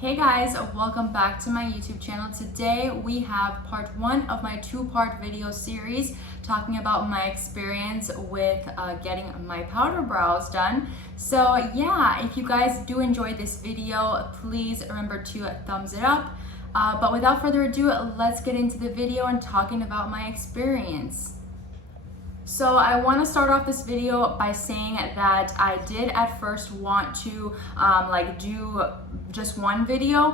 Hey guys, welcome back to my YouTube channel. Today we have part one of my two-part video series talking about my experience with getting my powder brows done. So yeah, if you guys do enjoy this video, please remember to thumbs it up. But without further ado, let's get into the video and talking about my experience. So I want to start off this video by saying that I did at first want to do just one video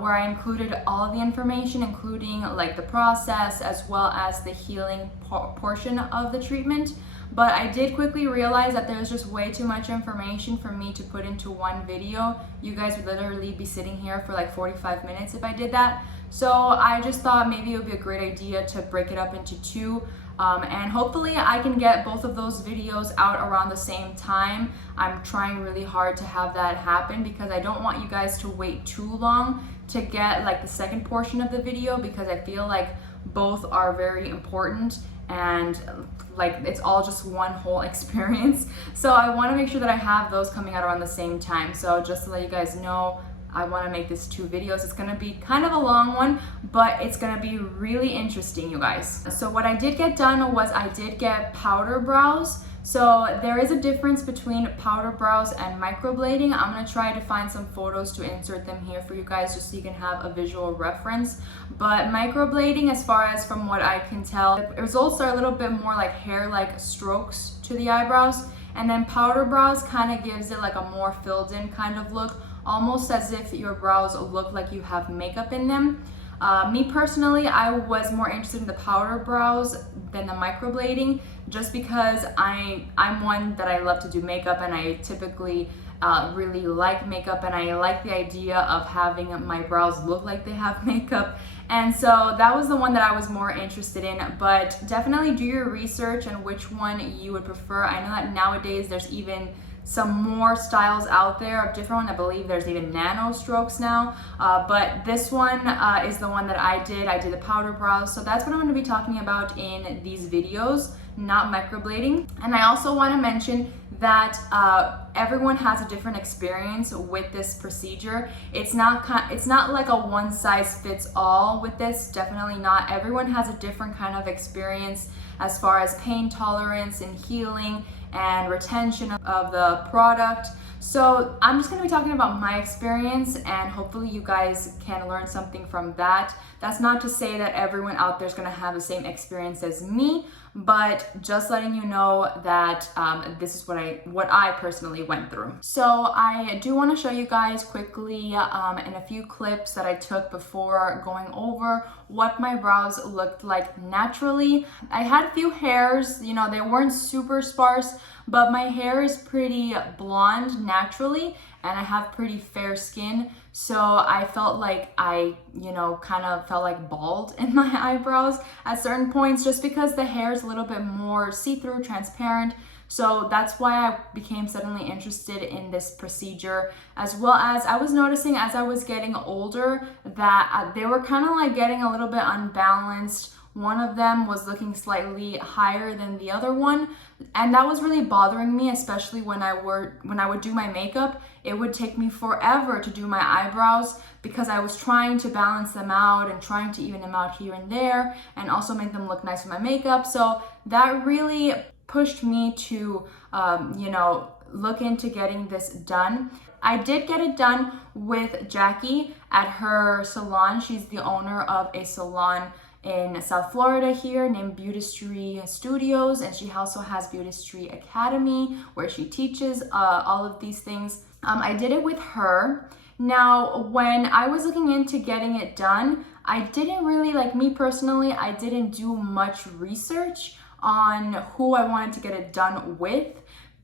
where I included all the information, including like the process as well as the healing portion of the treatment. But I did quickly realize that there's just way too much information for me to put into one video. You guys would literally be sitting here for like 45 minutes if I did that. So I just thought maybe it would be a great idea to break it up into two. And hopefully I can get both of those videos out around the same time. I'm trying really hard to have that happen because I don't want you guys to wait too long to get like the second portion of the video, because I feel like both are very important and like it's all just one whole experience. So I want to make sure that I have those coming out around the same time. So just to let you guys know, I want to make this two videos. It's going to be kind of a long one, but it's going to be really interesting, you guys. So what I did get done was I did get powder brows. So there is a difference between powder brows and microblading. I'm going to try to find some photos to insert them here for you guys just so you can have a visual reference. But microblading, as far as from what I can tell, the results are a little bit more like hair-like strokes to the eyebrows. And then powder brows kind of gives it like a more filled in kind of look, almost as if your brows look like you have makeup in them. Me personally, I was more interested in the powder brows than the microblading, just because I'm one that I love to do makeup, and I typically really like makeup, and I like the idea of having my brows look like they have makeup. And so that was the one that I was more interested in. But definitely do your research on which one you would prefer. I know that nowadays there's even some more styles out there of different one. I believe there's even nano strokes now, but this one is the one that I did. I did the powder brows, so that's what I'm going to be talking about in these videos, not microblading. And I also want to mention that everyone has a different experience with this procedure. It's not like a one size fits all with this. Definitely not. Everyone has a different kind of experience as far as pain tolerance and healing and retention of the product. So I'm just going to be talking about my experience, and hopefully you guys can learn something from that. That's not to say that everyone out there is going to have the same experience as me, but just letting you know that this is what I personally went through. So I do want to show you guys quickly in a few clips that I took before going over what my brows looked like naturally. I had a few hairs, you know, they weren't super sparse, but my hair is pretty blonde naturally, and I have pretty fair skin. So I felt like I, kind of felt like bald in my eyebrows at certain points, just because the hair is a little bit more see-through, transparent. So that's why I became suddenly interested in this procedure, as well as I was noticing as I was getting older that they were kind of like getting a little bit unbalanced. One of them was looking slightly higher than the other one, and that was really bothering me, especially when I would do my makeup. It would take me forever to do my eyebrows because I was trying to balance them out and trying to even them out here and there and also make them look nice with my makeup. So that really pushed me to, look into getting this done. I did get it done with Jackie at her salon. She's the owner of a salon in South Florida here named Beautistry Studios, and she also has Beautistry Academy where she teaches all of these things. I did it with her. Now, when I was looking into getting it done, I didn't really, me personally, I didn't do much research on who I wanted to get it done with,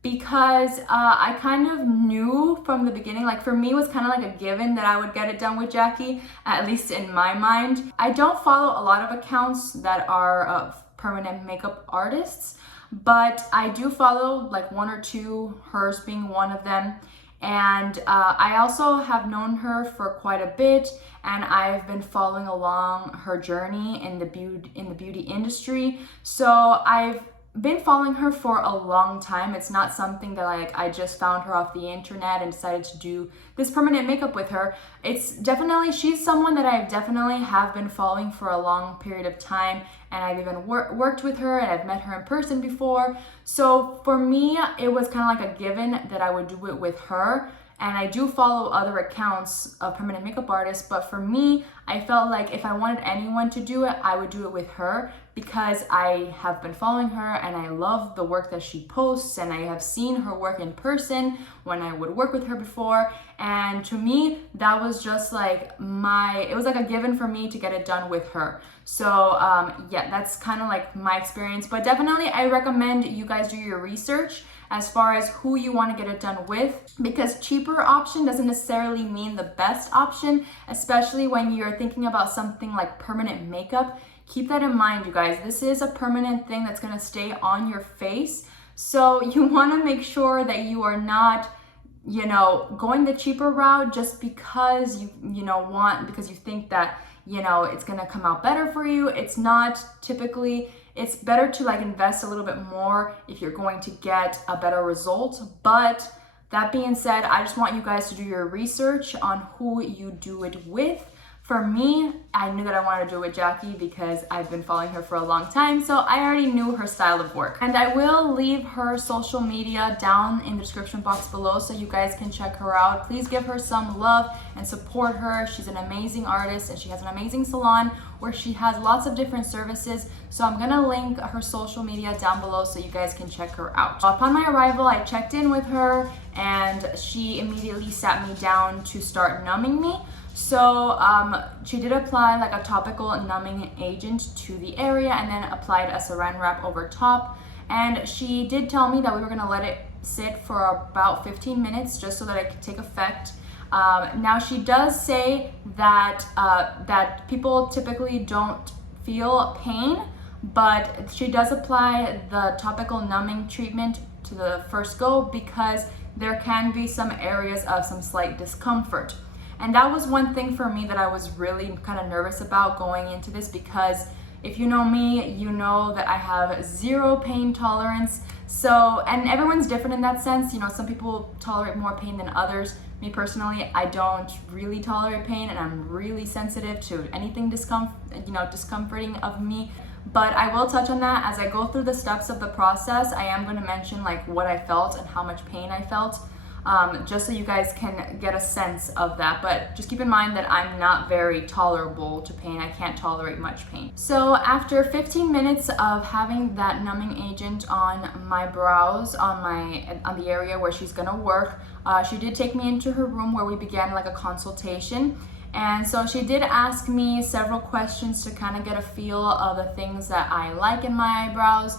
because I kind of knew from the beginning, for me it was kind of like a given that I would get it done with Jackie, at least in my mind. I don't follow a lot of accounts that are permanent makeup artists, but I do follow one or two, hers being one of them. And I also have known her for quite a bit, and I've been following along her journey in the beauty industry. So I've been following her for a long time. It's not something that like I just found her off the internet and decided to do this permanent makeup with her. It's definitely, she's someone that I definitely have been following for a long period of time, and I've even worked with her, and I've met her in person before. So for me, it was kind of like a given that I would do it with her. And I do follow other accounts of permanent makeup artists, but for me, I felt like if I wanted anyone to do it, I would do it with her, because I have been following her and I love the work that she posts, and I have seen her work in person when I would work with her before. And to me, that was just like it was like a given for me to get it done with her. So yeah, that's kind of like my experience, but definitely I recommend you guys do your research as far as who you want to get it done with, because cheaper option doesn't necessarily mean the best option, especially when you're thinking about something like permanent makeup. Keep that in mind, you guys. This is a permanent thing that's going to stay on your face. So you want to make sure that you are not, you know, going the cheaper route just because because you think that, you know, it's going to come out better for you. It's not. Typically, it's better to like invest a little bit more if you're going to get a better result. But that being said, I just want you guys to do your research on who you do it with. For me, I knew that I wanted to do it with Jackie because I've been following her for a long time, so I already knew her style of work. And I will leave her social media down in the description box below so you guys can check her out. Please give her some love and support her. She's an amazing artist and she has an amazing salon where she has lots of different services. So I'm gonna link her social media down below so you guys can check her out. Upon my arrival, I checked in with her and she immediately sat me down to start numbing me. So she did apply like a topical numbing agent to the area and then applied a saran wrap over top. And she did tell me that we were gonna let it sit for about 15 minutes just so that it could take effect. Now she does say that that people typically don't feel pain, but she does apply the topical numbing treatment to the first go because there can be some areas of some slight discomfort. And that was one thing for me that I was really kind of nervous about going into this, because if you know me, you know that I have zero pain tolerance. So, and everyone's different in that sense. You know, some people tolerate more pain than others. Me personally, I don't really tolerate pain, and I'm really sensitive to anything discomforting of me. But I will touch on that as I go through the steps of the process. I am going to mention like what I felt and how much pain I felt. Just so you guys can get a sense of that. But just keep in mind that I'm not very tolerable to pain. I can't tolerate much pain. So after 15 minutes of having that numbing agent on my brows, on the area where she's gonna work, she did take me into her room where we began like a consultation. And so she did ask me several questions to kind of get a feel of the things that I like in my eyebrows.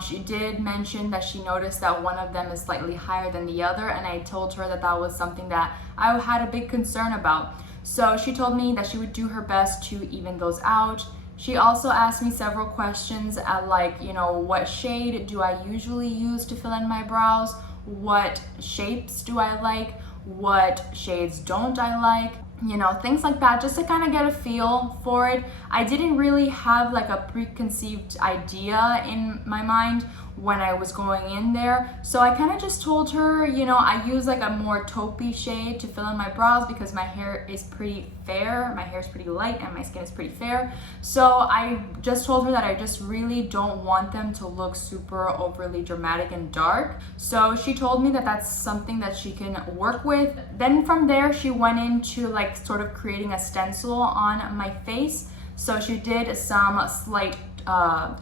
She did mention that she noticed that one of them is slightly higher than the other, and I told her that that was something that I had a big concern about. So she told me that she would do her best to even those out. She also asked me several questions like, you know, what shade do I usually use to fill in my brows? What shapes do I like? What shades don't I like? You know, things like that, just to kind of get a feel for it. I didn't really have like a preconceived idea in my mind when I was going in there. So I kind of just told her, you know, I use like a more taupey shade to fill in my brows because my hair is pretty fair. My hair is pretty light and my skin is pretty fair. So I just told her that I just really don't want them to look super overly dramatic and dark. So she told me that that's something that she can work with. Then from there, she went into like sort of creating a stencil on my face. So she did some slight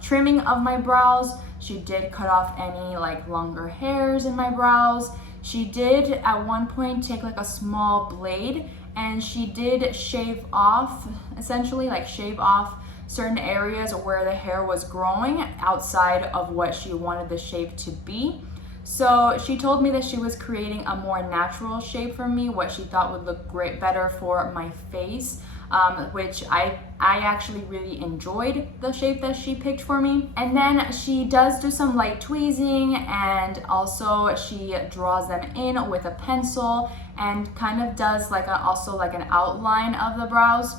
trimming of my brows. She did cut off any like longer hairs in my brows. She did at one point take like a small blade and she did shave off, essentially like shave off certain areas where the hair was growing outside of what she wanted the shape to be. So she told me that she was creating a more natural shape for me, what she thought would look better for my face. Which I actually really enjoyed the shape that she picked for me. And then she does do some light tweezing, and also she draws them in with a pencil and kind of does like also like an outline of the brows.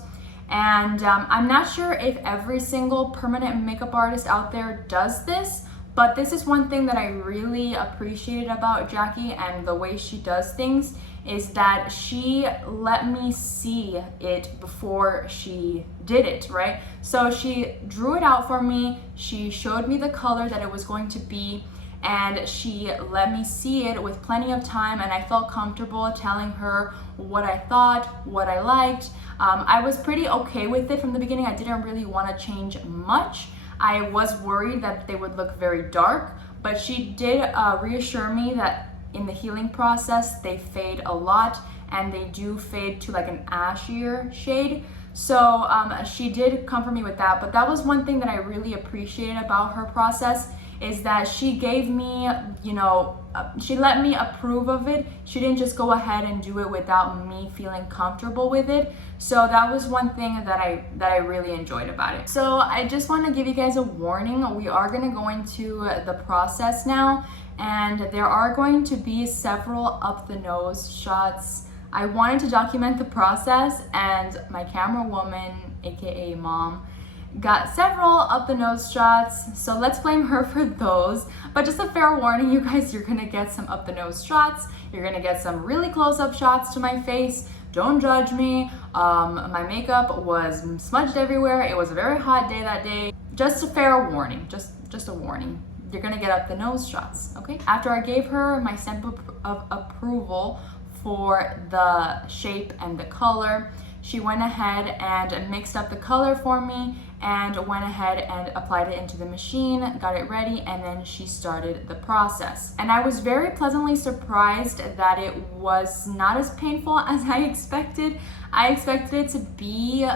And I'm not sure if every single permanent makeup artist out there does this, But this is one thing that I really appreciated about Jackie and the way she does things, is that she let me see it before she did it, right? So she drew it out for me, she showed me the color that it was going to be, and she let me see it with plenty of time, and I felt comfortable telling her what I thought, what I liked. I was pretty okay with it from the beginning. I didn't really want to change much. I was worried that they would look very dark, but she did reassure me that in the healing process, they fade a lot, and they do fade to like an ashier shade. So she did comfort me with that, but that was one thing that I really appreciated about her process, is that she gave me, you know, she let me approve of it. She didn't just go ahead and do it without me feeling comfortable with it. So that was one thing that I really enjoyed about it. So I just want to give you guys a warning. We are going to go into the process now, and there are going to be several up the nose shots. I wanted to document the process, and my camera woman, aka mom, got several up the nose shots, so let's blame her for those. But just a fair warning, you guys, you're gonna get some up the nose shots, you're gonna get some really close-up shots to my face. Don't judge me. My makeup was smudged everywhere. It was a very hot day that day. Just a fair warning, just a warning. You're gonna get up the nose shots, okay? After I gave her my stamp of approval for the shape and the color, she went ahead and mixed up the color for me and went ahead and applied it into the machine, got it ready, and then she started the process. And I was very pleasantly surprised that it was not as painful as I expected. I expected it to be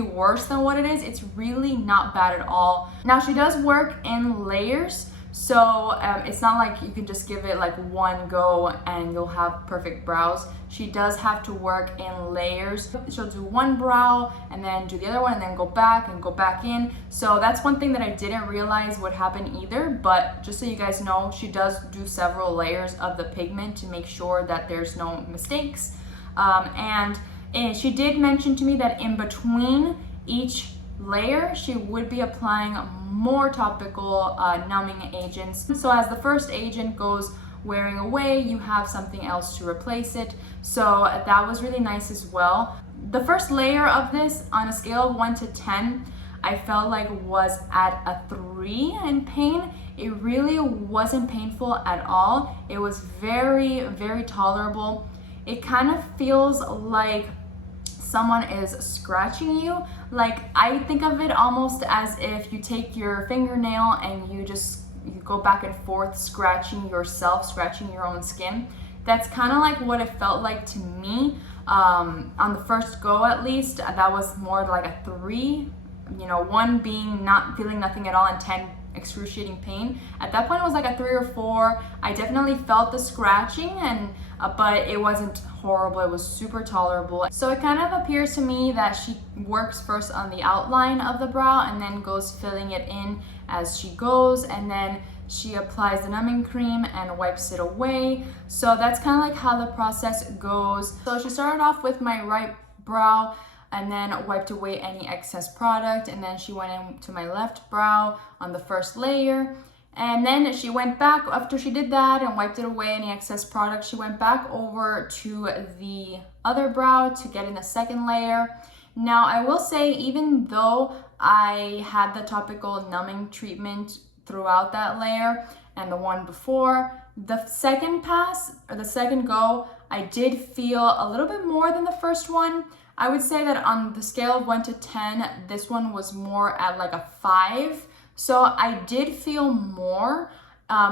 worse than what it is. It's really not bad at all. Now, she does work in layers, so it's not like you can just give it like one go and you'll have perfect brows. She does have to work in layers. She'll do one brow and then do the other one and then go back and go back in. So that's one thing that I didn't realize would happen either, but just so you guys know, she does do several layers of the pigment to make sure that there's no mistakes. And she did mention to me that in between each layer, she would be applying more topical numbing agents. So as the first agent goes wearing away, you have something else to replace it. So that was really nice as well. The first layer of this, on a scale of 1 to 10, I felt like was at a 3 in pain. It really wasn't painful at all. It was very, very tolerable. It kind of feels like someone is scratching you. Like, I think of it almost as if you take your fingernail and you go back and forth scratching yourself, scratching your own skin. That's kind of like what it felt like to me. On the first go, at least, that was more like a 3. You know, 1 being not feeling nothing at all and 10 excruciating pain. At that point, it was like a 3 or 4. I definitely felt the scratching, but it wasn't horrible. It was super tolerable. So it kind of appears to me that she works first on the outline of the brow and then goes filling it in as she goes, and then she applies the numbing cream and wipes it away. So that's kind of like how the process goes. So she started off with my right brow and then wiped away any excess product, and then she went into my left brow on the first layer. And then she went back, after she did that and wiped it away, any excess product, she went back over to the other brow to get in the second layer. Now, I will say, even though I had the topical numbing treatment throughout that layer and the one before, the second pass, or the second go, I did feel a little bit more than the first one. I would say that on the scale of 1 to 10, this one was more at like a 5. So I did feel more,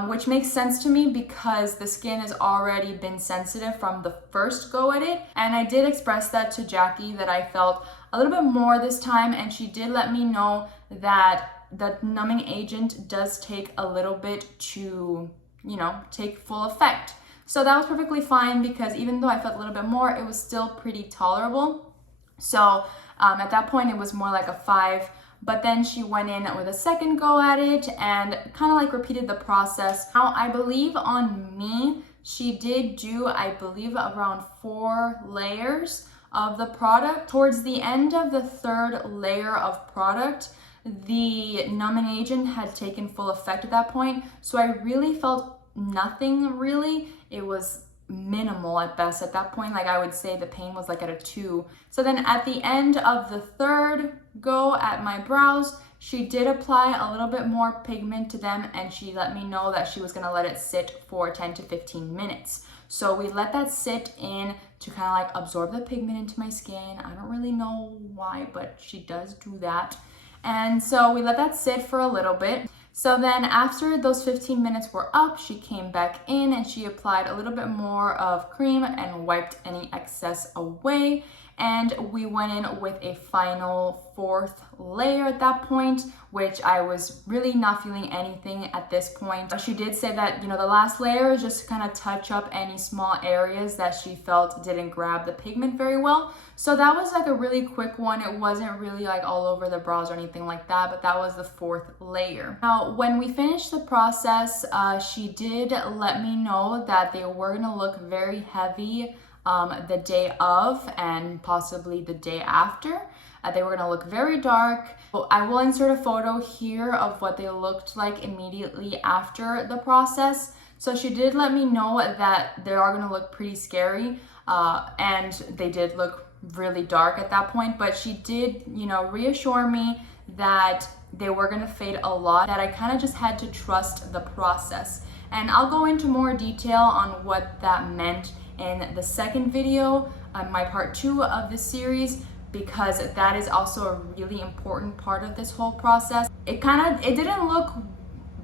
which makes sense to me because the skin has already been sensitive from the first go at it. And I did express that to Jackie, that I felt a little bit more this time, and she did let me know that the numbing agent does take a little bit to, you know, take full effect. So that was perfectly fine, because even though I felt a little bit more, it was still pretty tolerable. So at that point, it was more like a 5. But then she went in with a second go at it and kind of like repeated the process. Now, I believe on me, she did do, I believe, around 4 layers of the product. Towards the end of the 3rd layer of product, the numbing agent had taken full effect at that point. So I really felt nothing really. It was minimal at best at that point. Like I would say the pain was like at a 2. So then at the end of the third go at my brows, she did apply a little bit more pigment to them, and she let me know that she was gonna let it sit for 10 to 15 minutes. So we let that sit in to kind of like absorb the pigment into my skin. I don't really know why, but she does do that. And so we let that sit for a little bit. So then after those 15 minutes were up, she came back in and she applied a little bit more of cream and wiped any excess away. And we went in with a final 4th layer at that point, which I was really not feeling anything at this point. She did say that, the last layer is just to kind of touch up any small areas that she felt didn't grab the pigment very well. So that was like a really quick one. It wasn't really like all over the brows or anything like that, but that was the 4th layer. Now, when we finished the process, she did let me know that they were gonna look very heavy the day of and possibly the day after. They were gonna look very dark. I will insert a photo here of what they looked like immediately after the process. So she did let me know that they are gonna look pretty scary, and they did look really dark at that point, but she did, reassure me that they were gonna fade a lot, that I kind of just had to trust the process. And I'll go into more detail on what that meant in the second video, my part 2 of this series, because that is also a really important part of this whole process. It didn't look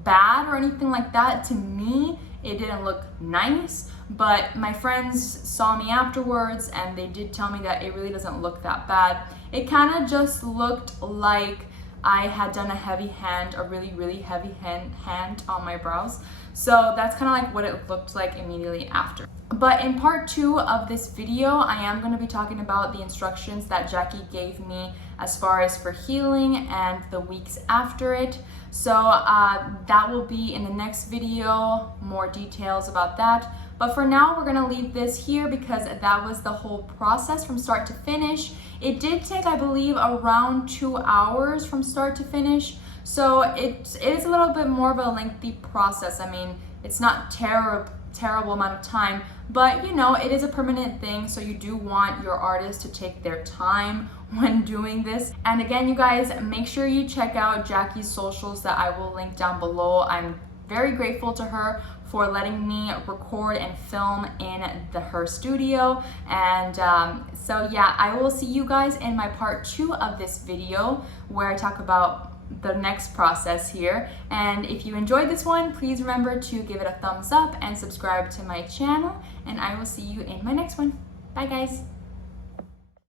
bad or anything like that to me. It didn't look nice, but my friends saw me afterwards and they did tell me that it really doesn't look that bad. It kind of just looked like I had done a really, really heavy hand on my brows. So that's kind of like what it looked like immediately after. But in part 2 of this video, I am going to be talking about the instructions that Jackie gave me as far as for healing and the weeks after it. So that will be in the next video, more details about that. But for now, we're gonna leave this here because that was the whole process from start to finish. It did take, I believe, around 2 hours from start to finish. So it is a little bit more of a lengthy process. I mean, it's not terrible amount of time, but it is a permanent thing. So you do want your artist to take their time when doing this. And again, you guys, make sure you check out Jackie's socials that I will link down below. I'm very grateful to her for letting me record and film in her studio. And so yeah, I will see you guys in my part 2 of this video where I talk about the next process here. And if you enjoyed this one, please remember to give it a thumbs up and subscribe to my channel, and I will see you in my next one. Bye guys.